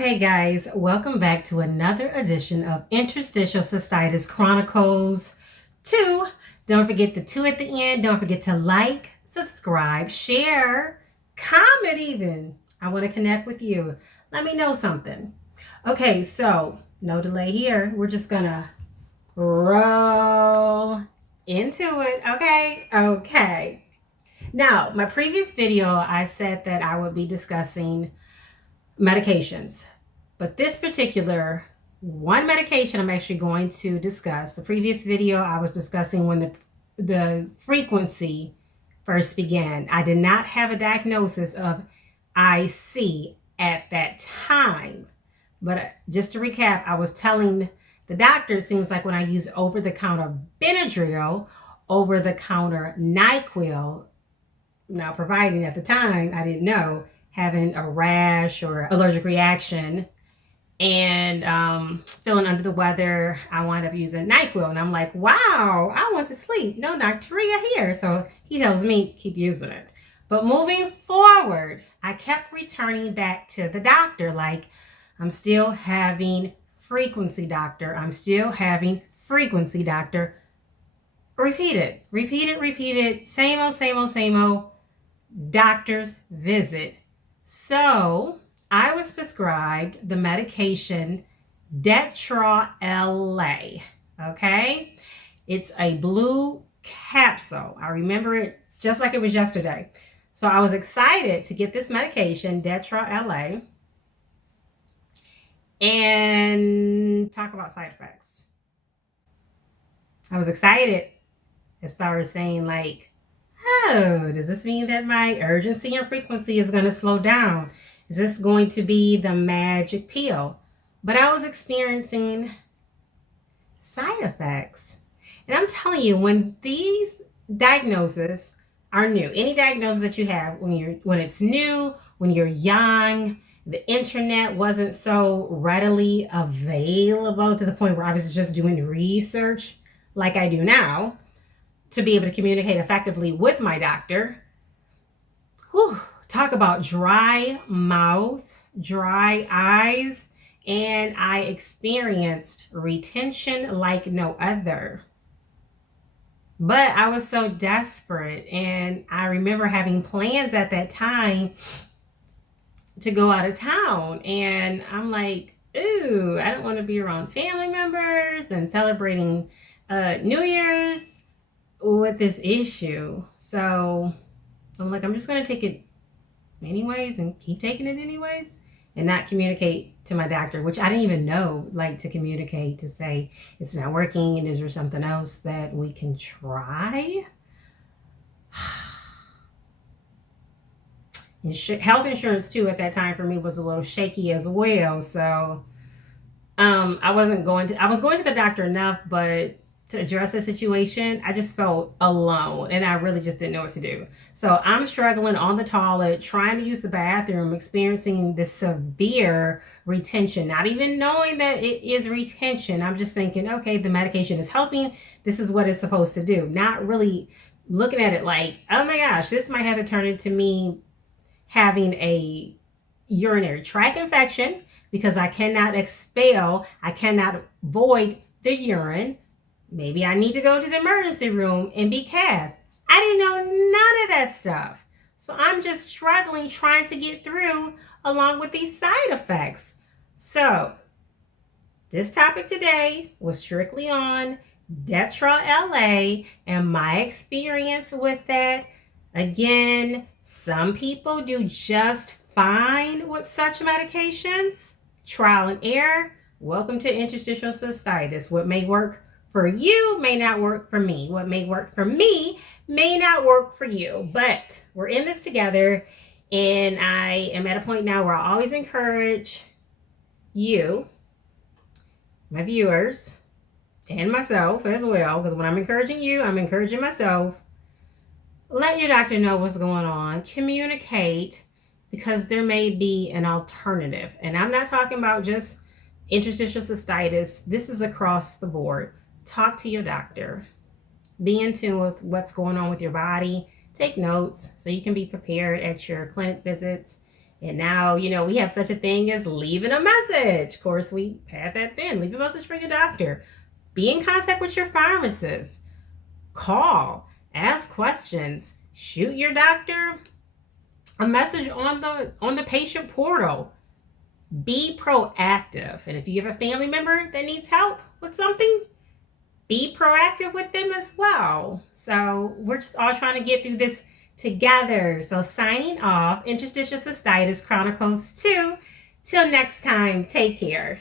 Okay, guys, welcome back to another edition of Interstitial Cystitis Chronicles 2. Don't forget the 2 at the end. Don't forget to like, subscribe, share, comment even. I want to connect with you. Let me know something. Okay, so no delay here. We're just going to roll into it. Okay. Now, my previous video, I said that I would be discussing medications. But this particular one medication I'm actually going to discuss. The previous video I was discussing when the frequency first began. I did not have a diagnosis of IC at that time. But just to recap, I was telling the doctor, it seems like when I use over-the-counter Benadryl, over-the-counter NyQuil, now providing at the time, I didn't know, having a rash or allergic reaction and feeling under the weather, I wound up using NyQuil. And I'm like, wow, I went to sleep. No bacteria here. So he tells me keep using it. But moving forward, I kept returning back to the doctor. Like, I'm still having frequency, doctor. I'm still having frequency, doctor. Repeat it. Same old. Doctor's visit. So I was prescribed the medication Detrol LA. Okay, it's a blue capsule. I remember it just like it was yesterday. So I was excited to get this medication Detrol LA and talk about side effects. I was excited as far as saying, like, oh, does this mean that my urgency and frequency is going to slow down? Is this going to be the magic pill? But I was experiencing side effects. And I'm telling you, when these diagnoses are new, any diagnosis that you have when it's new, when you're young, the internet wasn't so readily available to the point where I was just doing research like I do now to be able to communicate effectively with my doctor. Whew, talk about dry mouth, dry eyes, and I experienced retention like no other. But I was so desperate, and I remember having plans at that time to go out of town, and I'm like, ooh, I don't want to be around family members and celebrating New Year's with this issue. So I'm like, I'm just going to take it anyways and keep taking it anyways and not communicate to my doctor, which I didn't even know, like, to communicate, to say it's not working and is there something else that we can try? Health insurance too at that time for me was a little shaky as well. So I was going to the doctor enough, but to address the situation, I just felt alone and I really just didn't know what to do. So I'm struggling on the toilet, trying to use the bathroom, experiencing this severe retention, not even knowing that it is retention. I'm just thinking, okay, the medication is helping. This is what it's supposed to do. Not really looking at it like, oh my gosh, this might have to turn into me having a urinary tract infection because I cannot expel, I cannot void the urine. Maybe I need to go to the emergency room and be cathed. I didn't know none of that stuff. So I'm just struggling trying to get through along with these side effects. So this topic today was strictly on Detrol LA and my experience with that. Again, some people do just fine with such medications. Trial and error. Welcome to interstitial cystitis. What may work for you may not work for me. What may work for me may not work for you. But we're in this together, and I am at a point now where I always encourage you, my viewers, and myself as well, because when I'm encouraging you, I'm encouraging myself. Let your doctor know what's going on. Communicate, because there may be an alternative. And I'm not talking about just interstitial cystitis. This is across the board. Talk to your doctor. Be in tune with what's going on with your body. Take notes so you can be prepared at your clinic visits And now, we have such a thing as leaving a message. Of course, we had that then. Leave a message for your doctor. Be in contact with your pharmacist. Call. Ask questions. Shoot your doctor a message on the patient portal. Be proactive. And if you have a family member that needs help with something, be proactive with them as well. So we're just all trying to get through this together. So signing off, Interstitial Cystitis Chronicles 2. Till next time, take care.